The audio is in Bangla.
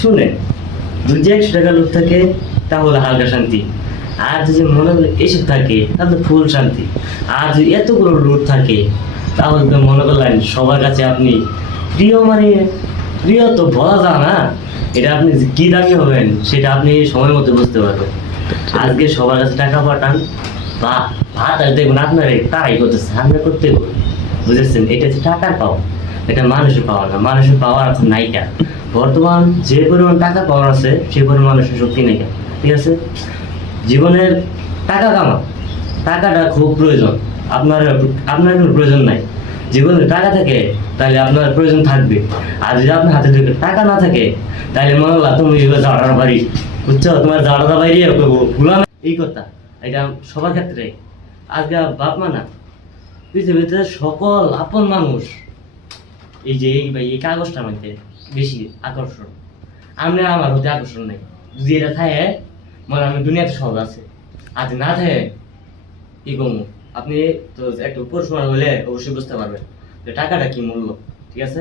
শুনে যদি 100 টাকা লোভ থাকে তাহলে হালকা শান্তি, আর যদি মনে করলে এসব থাকে তাহলে ফুল শান্তি, আর যদি এতগুলো লোভ থাকে তাহলে তো মনে করলেন সবার কাছে আপনি প্রিয়, মানে প্রিয় তো বলা যায় না, এটা আপনি যে কি দামি হবেন সেটা আপনি সময় মতো বুঝতে পারবেন। আজকে সবার কাছে টাকা পাঠান বা ভাত আর দেখুন আপনার তারাই করতেছে, আমরা করতে বুঝেছেন, এটা হচ্ছে টাকার পাওয়া, এটা মানুষের পাওয়া না, মানুষের পাওয়া এখন নাইকা। বর্তমান যে পরিমাণ টাকা পাওয়ার আছে সে পরিমাণ মানুষের শক্তি নাইকা, ঠিক আছে? জীবনের টাকা কামা, টাকাটা খুব প্রয়োজন, আপনার আপনার কোনো প্রয়োজন নাই। জীবনে টাকা থাকে তাহলে আপনার প্রয়োজন থাকবে, আর যদি আপনার হাতে থেকে টাকা না থাকে তাহলে মনে হলো তুমি জাড়ার বাড়ি, বুঝছো, তোমার জাড়াটা বাড়ি ভুলাম এই কথা। এটা সবার ক্ষেত্রে আজকে বাপ মা না, পৃথিবীতে সকল আপন মানুষ এই যে এই কাগজটার মধ্যে বেশি আকর্ষণ, আমি আমার হতে আকর্ষণ নেই। যদি এটা থাকে মানে আমি দুনিয়াতে সহজ আছে, আর না থাকে কি করবো, আপনি তো একটু পড়াশোনা হলে অবশ্যই বুঝতে পারবেন যে টাকাটা কি মূল্য, ঠিক আছে?